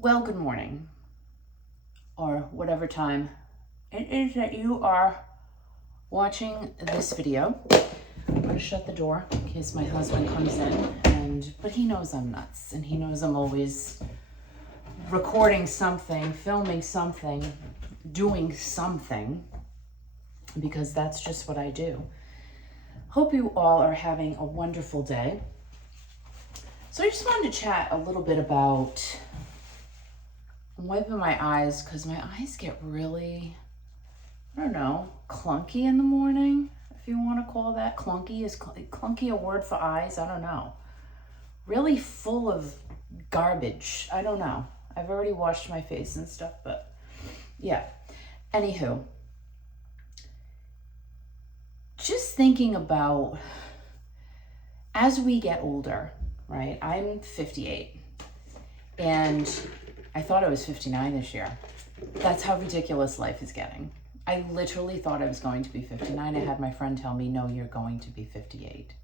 Well, good morning, or whatever time it is that you are watching this video. I'm going to shut the door in case my husband comes in, but he knows I'm nuts, and he knows I'm always recording something, filming something, doing something, because that's just what I do. Hope you all are having a wonderful day. So I just wanted to chat a little bit about... I'm wiping my eyes because my eyes get really, I don't know, clunky in the morning, if you want to call that. Clunky. Is clunky a word for eyes? I don't know. Really full of garbage. I don't know. I've already washed my face and stuff, but yeah. Anywho, just thinking about as we get older, right? I'm 58 and I thought I was 59 this year. That's how ridiculous life is getting. I literally thought I was going to be 59. I had my friend tell me, no, you're going to be 58.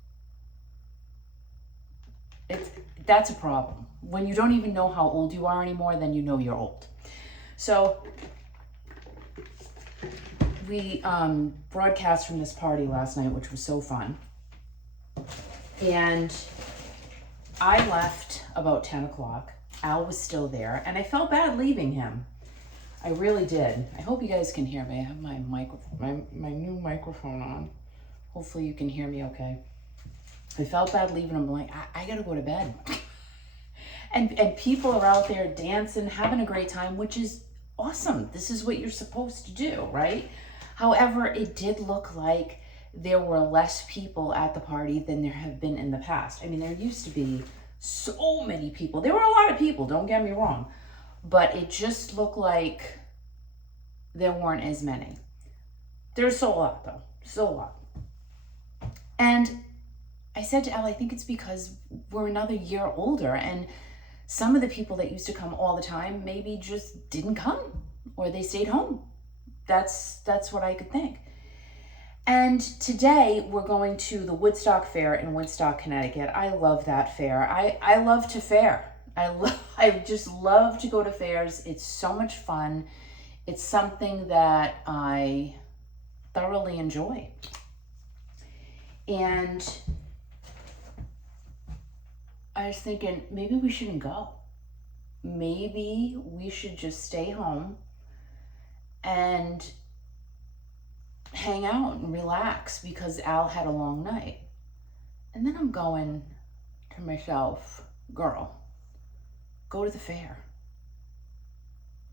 That's a problem. When you don't even know how old you are anymore, then you know you're old. So we broadcast from this party last night, which was so fun. And I left about 10 o'clock. Al was still there, and I felt bad leaving him. I really did. I hope you guys can hear me. I have my microphone, my new microphone on. Hopefully you can hear me okay. I felt bad leaving him. I'm like, I gotta go to bed. and people are out there dancing, having a great time, which is awesome. This is what you're supposed to do, right? However, it did look like there were less people at the party than there have been in the past. I mean, there used to be so many people. There were a lot of people, don't get me wrong, but it just looked like there weren't as many. There's still a lot though, still a lot. And I said to Elle, I think it's because we're another year older and some of the people that used to come all the time maybe just didn't come or they stayed home. That's what I could think. And today we're going to the Woodstock Fair in Woodstock, Connecticut. I love that fair. I love to fair. I just love to go to fairs. It's so much fun. It's something that I thoroughly enjoy. And I was thinking, maybe we shouldn't go. Maybe we should just stay home and hang out and relax because Al had a long night. And then I'm going to myself, girl, go to the fair.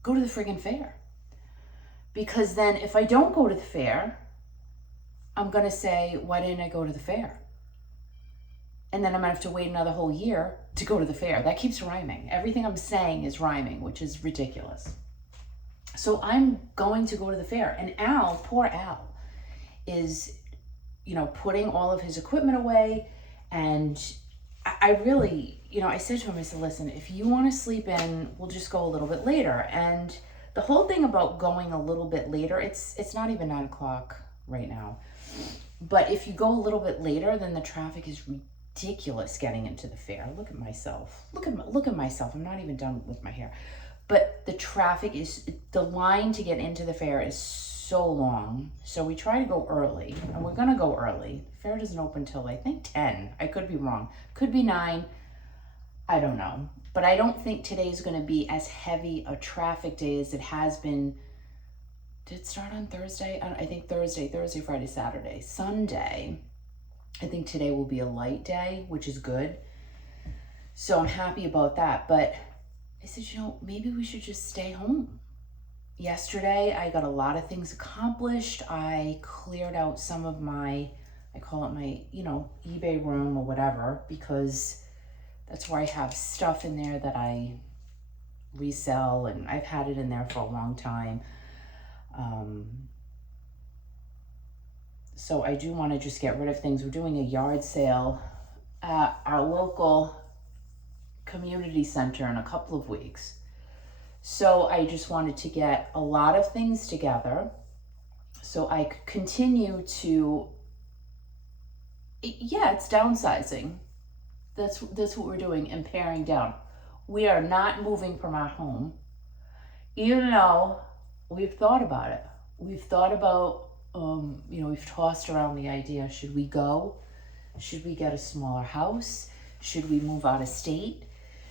Go to the friggin' fair. Because then if I don't go to the fair, I'm going to say, why didn't I go to the fair? And then I'm going to have to wait another whole year to go to the fair. That keeps rhyming. Everything I'm saying is rhyming, which is ridiculous. So I'm going to go to the fair. And Al, poor Al, is, putting all of his equipment away. And I really, I said to him, I said, listen, if you want to sleep in, we'll just go a little bit later. And the whole thing about going a little bit later, it's not even 9 o'clock right now. But if you go a little bit later, then the traffic is ridiculous getting into the fair. Look at myself. Look at myself. I'm not even done with my hair. But the line to get into the fair is so long. So we try to go early, and we're gonna go early. The fair doesn't open till I think 10. I could be wrong. Could be 9. I don't know. But I don't think today's gonna be as heavy a traffic day as it has been. Did it start on Thursday? I think Thursday, Friday, Saturday. Sunday, I think today will be a light day, which is good. So I'm happy about that. But I said, maybe we should just stay home. Yesterday, I got a lot of things accomplished. I cleared out some of I call it my, eBay room or whatever, because that's where I have stuff in there that I resell, and I've had it in there for a long time. So I do want to just get rid of things. We're doing a yard sale at our local community center in a couple of weeks. So I just wanted to get a lot of things together so I could continue to, it's downsizing. That's what we're doing, and paring down. We are not moving from our home, even though we've thought about it. We've thought about, we've tossed around the idea, should we go? Should we get a smaller house? Should we move out of state?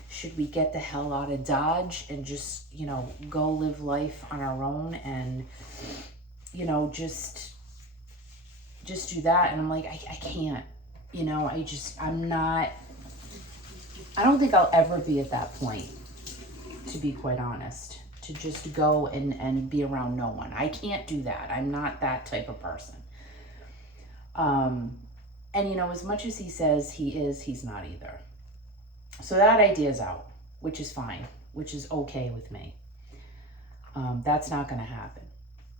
Should we get the hell out of Dodge and just, go live life on our own and, just do that? And I'm like, I can't, I don't think I'll ever be at that point, to be quite honest, to just go and be around no one. I can't do that. I'm not that type of person. And as much as he says he is, he's not either. So that idea's out, which is fine, which is okay with me. That's not going to happen.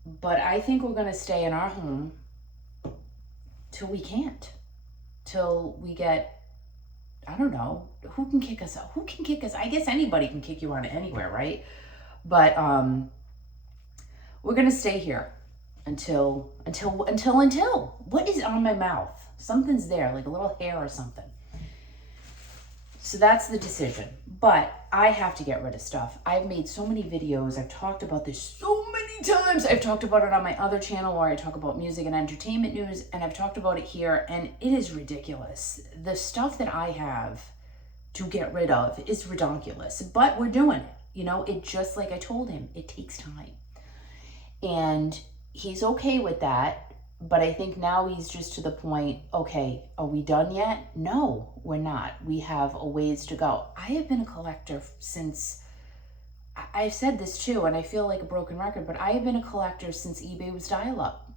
But I think we're going to stay in our home till we can't. Till we get, I don't know, who can kick us out? Who can kick us? I guess anybody can kick you out of anywhere, right? But we're going to stay here until. What is on my mouth? Something's there, like a little hair or something. So that's the decision. But I have to get rid of stuff. I've made so many videos. I've talked about this so many times. I've talked about it on my other channel where I talk about music and entertainment news, and I've talked about it here, and it is ridiculous. The stuff that I have to get rid of is ridiculous, but we're doing it. It just, like I told him, it takes time. And he's okay with that. But I think now he's just to the point, okay, are we done yet? No, we're not. We have a ways to go. I have been a collector since, I've said this too, and I feel like a broken record, but I have been a collector since eBay was dial-up.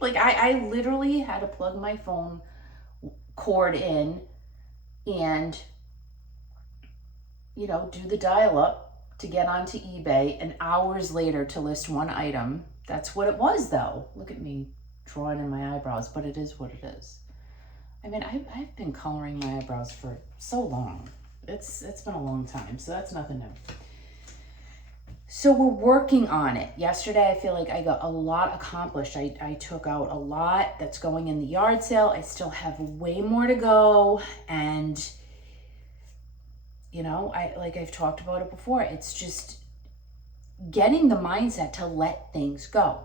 Like I literally had to plug my phone cord in and, do the dial-up to get onto eBay, and hours later to list one item. That's what it was, though. Look at me drawing in my eyebrows, but it is what it is. I mean, I've been coloring my eyebrows for so long. It's been a long time, so that's nothing new. So we're working on it. Yesterday, I feel like I got a lot accomplished. I took out a lot that's going in the yard sale. I still have way more to go, and like I've talked about it before, it's just getting the mindset to let things go.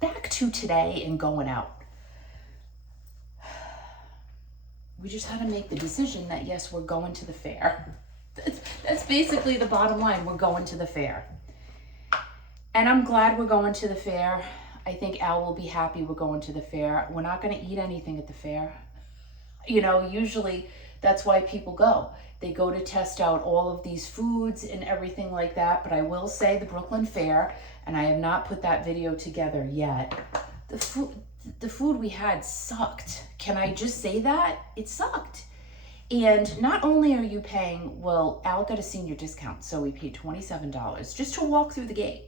Back to today and going out. We just had to make the decision that, yes, we're going to the fair. That's basically the bottom line. We're going to the fair. And I'm glad we're going to the fair. I think Al will be happy we're going to the fair. We're not going to eat anything at the fair. Usually that's why people go. They go to test out all of these foods and everything like that. But I will say the Brooklyn Fair, and I have not put that video together yet, the food we had sucked. Can I just say that? It sucked. And not only are you paying, well, Al got a senior discount, so we paid $27 just to walk through the gate.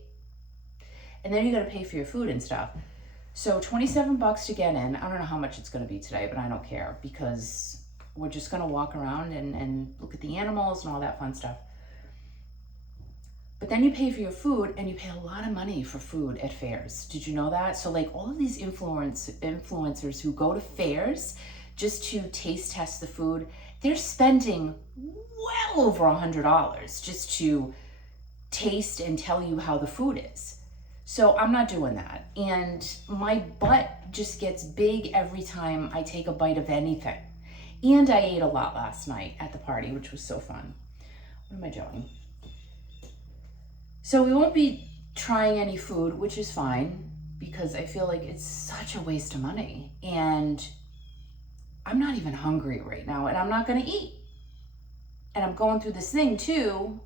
And then you got to pay for your food and stuff. So $27 to get in. I don't know how much it's going to be today, but I don't care because we're just going to walk around and look at the animals and all that fun stuff. But then you pay for your food, and you pay a lot of money for food at fairs. Did you know that? So like all of these influencers who go to fairs just to taste test the food, they're spending well over $100 just to taste and tell you how the food is. So I'm not doing that. And my butt just gets big every time I take a bite of anything. And I ate a lot last night at the party, which was so fun. What am I doing? So we won't be trying any food, which is fine, because I feel like it's such a waste of money. And I'm not even hungry right now, and I'm not going to eat. And I'm going through this thing too.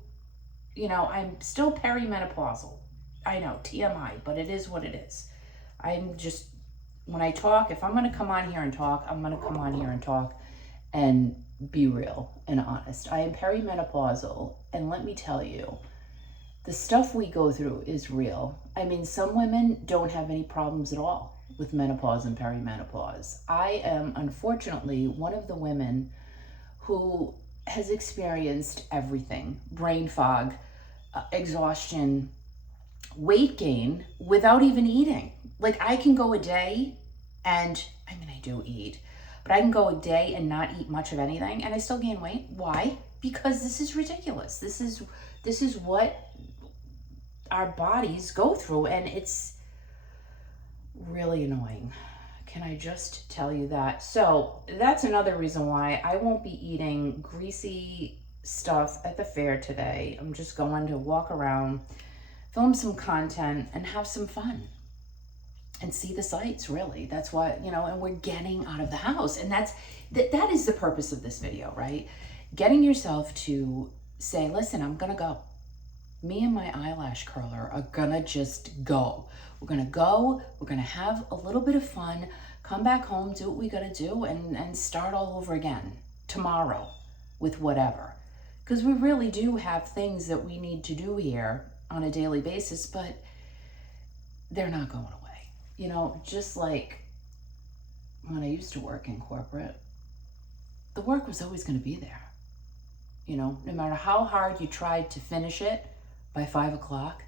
I'm still perimenopausal. I know, TMI, but it is what it is. I'm just, when I talk, if I'm going to come on here and talk, I'm going to come on here and talk and be real and honest. I am perimenopausal, and let me tell you, the stuff we go through is real. I mean, some women don't have any problems at all with menopause and perimenopause. I am, unfortunately, one of the women who has experienced everything: brain fog, exhaustion, weight gain without even eating. Like, I can go a day and, I mean, I do eat, but But I can go a day and not eat much of anything and I still gain weight. Why? Because this is ridiculous. This is what our bodies go through, and it's really annoying. Can I just tell you that? So that's another reason why I won't be eating greasy stuff at the fair today. I'm just going to walk around, film some content, and have some fun and see the sights, really. That's what, and we're getting out of the house. And that is the purpose of this video, right? Getting yourself to say, listen, I'm gonna go. Me and my eyelash curler are gonna just go. We're gonna go, we're gonna have a little bit of fun, come back home, do what we gotta do, and start all over again tomorrow with whatever. Because we really do have things that we need to do here on a daily basis, but they're not going away. Just like when I used to work in corporate, the work was always gonna be there. No matter how hard you tried to finish it by 5 o'clock,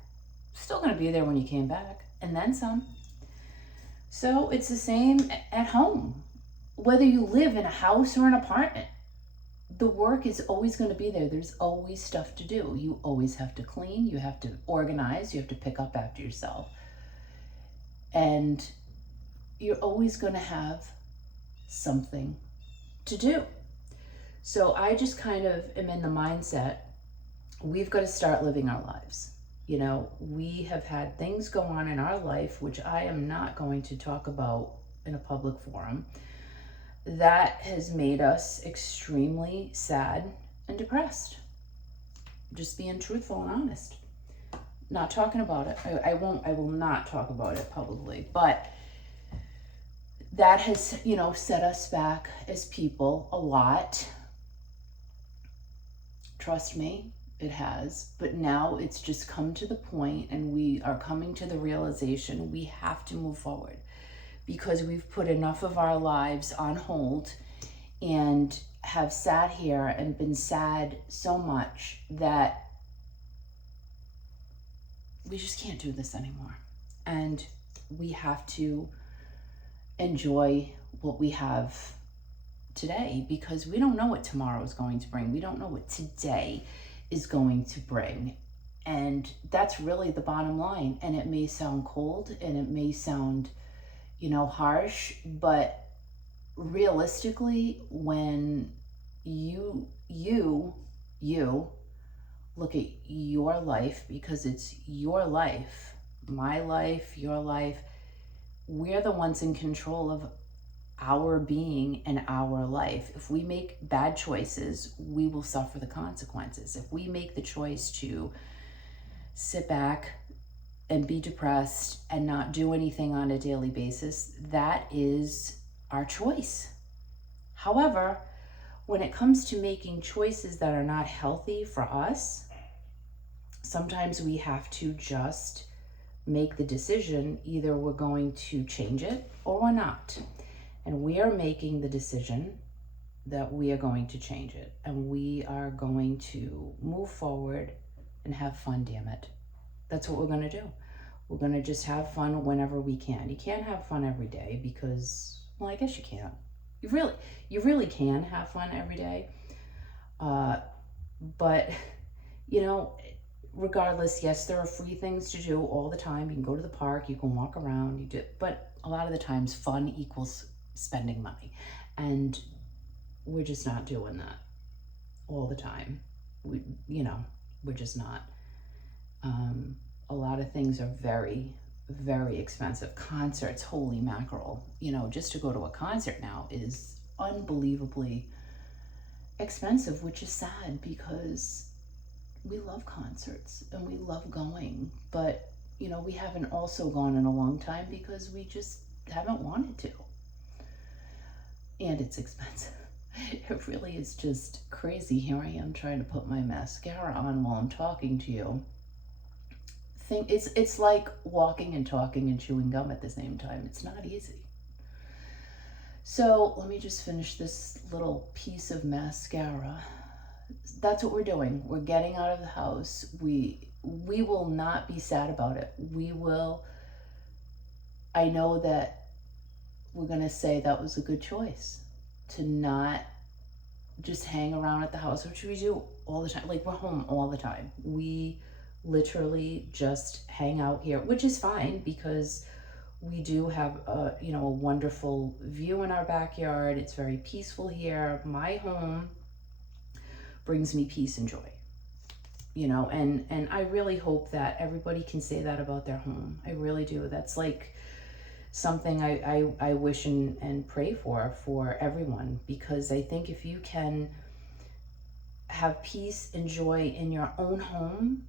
still gonna be there when you came back, and then some. So it's the same at home. Whether you live in a house or an apartment, the work is always gonna be there. There's always stuff to do. You always have to clean, you have to organize, you have to pick up after yourself. And you're always gonna have something to do. So I just kind of am in the mindset, we've got to start living our lives. We have had things go on in our life, which I am not going to talk about in a public forum, that has made us extremely sad and depressed. Just being truthful and honest. Not talking about it. I will not talk about it publicly, but that has, set us back as people a lot. Trust me, it has. But now it's just come to the point, and we are coming to the realization we have to move forward, because we've put enough of our lives on hold and have sat here and been sad so much that we just can't do this anymore. And we have to enjoy what we have today, because we don't know what tomorrow is going to bring. We don't know what today is going to bring. And that's really the bottom line. And it may sound cold and it may sound, harsh, but realistically, when you look at your life, because it's your life, my life, your life, we're the ones in control of our being and our life. If we make bad choices, we will suffer the consequences. If we make the choice to sit back and be depressed and not do anything on a daily basis, that is our choice. However, when it comes to making choices that are not healthy for us, sometimes we have to just make the decision, either we're going to change it or we're not. And we are making the decision that we are going to change it. And we are going to move forward and have fun, damn it. That's what we're going to do. We're going to just have fun whenever we can. You can't have fun every day because, well, I guess you can. You really can have fun every day. But, regardless, yes, there are free things to do all the time. You can go to the park, you can walk around, but a lot of the times fun equals spending money, and we're just not doing that all the time. We're just not. A lot of things are very, very expensive. Concerts, holy mackerel, just to go to a concert now is unbelievably expensive, which is sad because we love concerts and we love going, but we haven't also gone in a long time because we just haven't wanted to. And it's expensive. It really is just crazy. Here I am trying to put my mascara on while I'm talking to you. It's like walking and talking and chewing gum at the same time. It's not easy. So let me just finish this little piece of mascara. That's what we're doing. We're getting out of the house. We will not be sad about it. I know that we're going to say that was a good choice. to not just hang around at the house, which we do all the time. Like, we're home all the time. We literally just hang out here, which is fine because we do have a, you know, a wonderful view in our backyard. It's very peaceful here. My home brings me peace and joy, you know, and I really hope that everybody can say that about their home. I really do. That's like something I wish and pray for everyone, because I think if you can have peace and joy in your own home,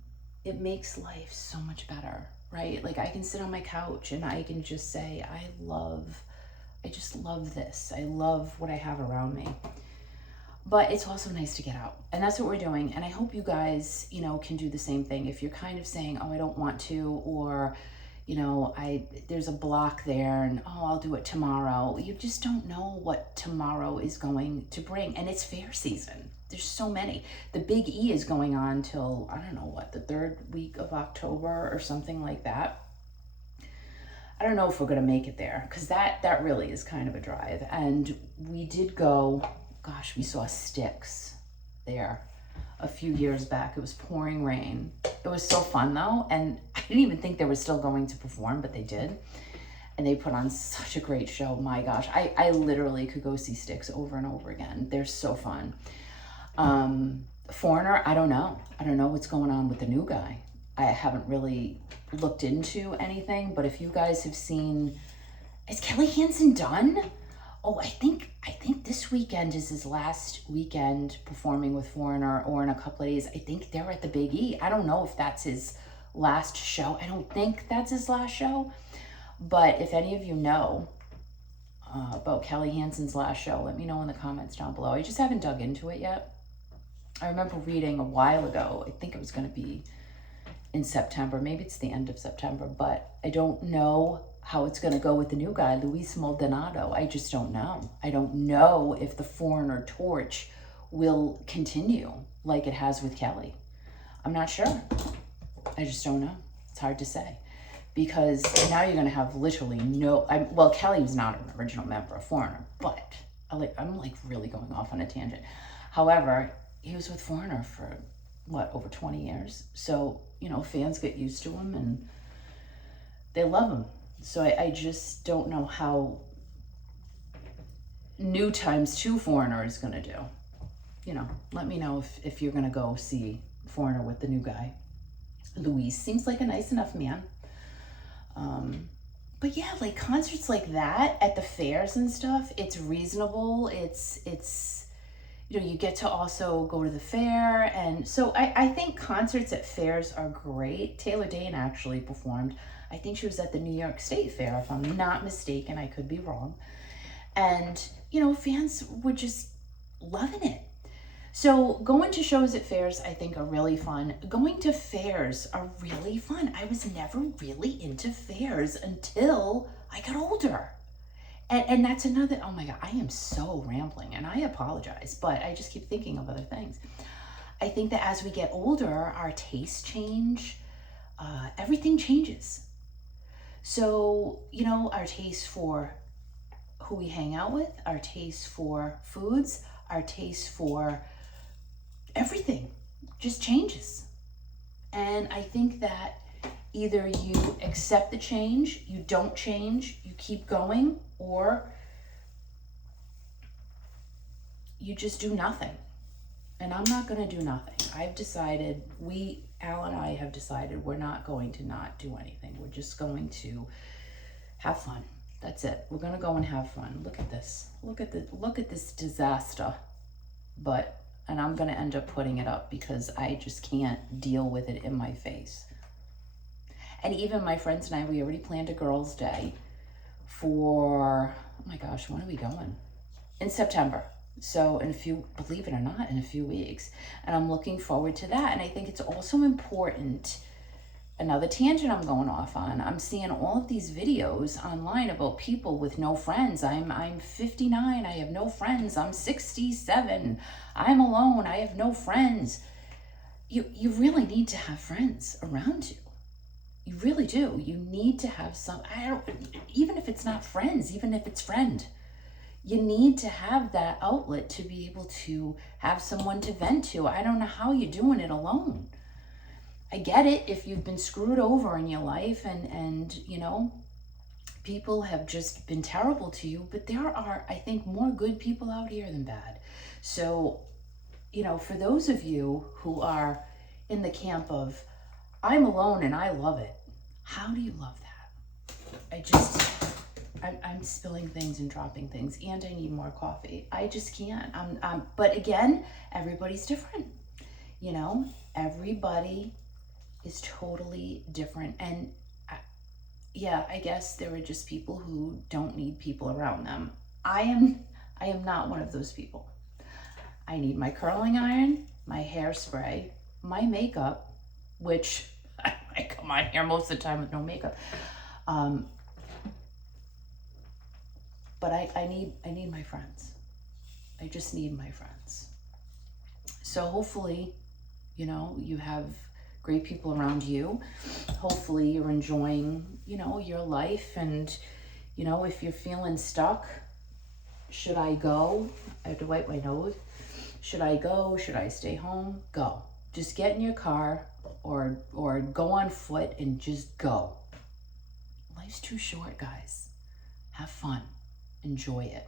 it makes life so much better, right? Like, I can sit on my couch and I can just say, I just love this. I love what I have around me. But it's also nice to get out, and that's what we're doing. And I hope you guys, you know, can do the same thing. If you're kind of saying, oh, I don't want to, or, you know, there's a block there and, oh, I'll do it tomorrow. You just don't know what tomorrow is going to bring. And it's fair season. There's so many. The Big E is going on till, I don't know what, the 3rd week of October or something like that. I don't know if we're going to make it there, because that really is kind of a drive. And we did go, gosh, we saw Styx there a few years back. It was pouring rain. It was so fun though. And I didn't even think they were still going to perform, but they did. And they put on such a great show. My gosh, I literally could go see Styx over and over again. They're so fun. Foreigner, I don't know. I don't know what's going on with the new guy. I haven't really looked into anything, but if you guys have seen, is Kelly Hansen done? Oh, I think this weekend is his last weekend performing with Foreigner, or in a couple of days. I think they're at the Big E. I don't know if that's his last show. I don't think that's his last show. But if any of you know about Kelly Hansen's last show, let me know in the comments down below. I just haven't dug into it yet. I remember reading a while ago, I think it was going to be in September. Maybe it's the end of September, but I don't know how it's going to go with the new guy, Luis Maldonado. I just don't know. I don't know if the Foreigner torch will continue like it has with Kelly. I'm not sure. I just don't know. It's hard to say, because now you're going to have literally no, well, Kelly was not an original member of Foreigner, but I'm like really going off on a tangent. However, he was with Foreigner for what, over 20 years. So, you know, fans get used to him and they love him. So I just don't know how new times 2 Foreigner is going to do. You know, let me know if you're going to go see Foreigner with the new guy. Luis seems like a nice enough man. But yeah, like concerts like that at the fairs and stuff, it's reasonable. It's you know, you get to also go to the fair. And so I think concerts at fairs are great. Taylor Dane actually performed. I think she was at the New York State Fair, if I'm not mistaken. I could be wrong. And, you know, fans were just loving it. So going to shows at fairs, I think, are really fun. Going to fairs are really fun. I was never really into fairs until I got older. And that's another, oh my God, I am so rambling and I apologize, but I just keep thinking of other things. I think that as we get older, our tastes change. Everything changes. So, you know, our taste for who we hang out with, our taste for foods, our taste for everything just changes. And I think that either you accept the change, you don't change, you keep going, or you just do nothing. And I'm not going to do nothing. I've decided, Al and I have decided we're not going to not do anything. We're just going to have fun. That's it. We're going to go and have fun. Look at this. Look at this disaster. And I'm going to end up putting it up because I just can't deal with it in my face. And even my friends and I, we already planned a girls' day for, oh my gosh, when are we going? In September. So believe it or not, in a few weeks. And I'm looking forward to that. And I think it's also important, another tangent I'm going off on, I'm seeing all of these videos online about people with no friends. I'm 59, I have no friends. I'm 67, I'm alone, I have no friends. You really need to have friends around you. You really do. You need to have some, even if it's not friends, even if it's friend. You need to have that outlet to be able to have someone to vent to. I don't know how you're doing it alone. I get it if you've been screwed over in your life and you know, people have just been terrible to you, but there are, I think, more good people out here than bad. So, you know, for those of you who are in the camp of, I'm alone and I love it, how do you love that? I'm spilling things and dropping things, and I need more coffee. I just can't. But again, everybody's different. You know, everybody is totally different. And yeah, I guess there are just people who don't need people around them. I am not one of those people. I need my curling iron, my hairspray, my makeup, which I come on here most of the time with no makeup. But I need my friends. I just need my friends. So hopefully, you know, you have great people around you. Hopefully you're enjoying, you know, your life. And, you know, if you're feeling stuck, should I go? I have to wipe my nose. Should I go? Should I stay home? Go. Just get in your car or go on foot and just go. Life's too short, guys. Have fun. Enjoy it.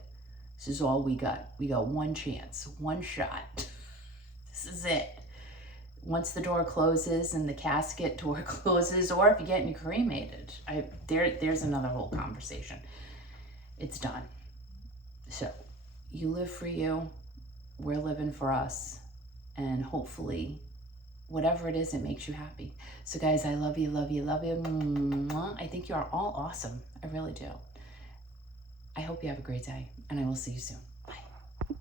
This is all we got. We got one chance, one shot. This is it. Once the door closes and the casket door closes, or if you're getting cremated, there's another whole conversation. It's done. So you live for you. We're living for us. And hopefully, whatever it is, it makes you happy. So guys, I love you, love you, love you. I think you are all awesome. I really do. I hope you have a great day, and I will see you soon.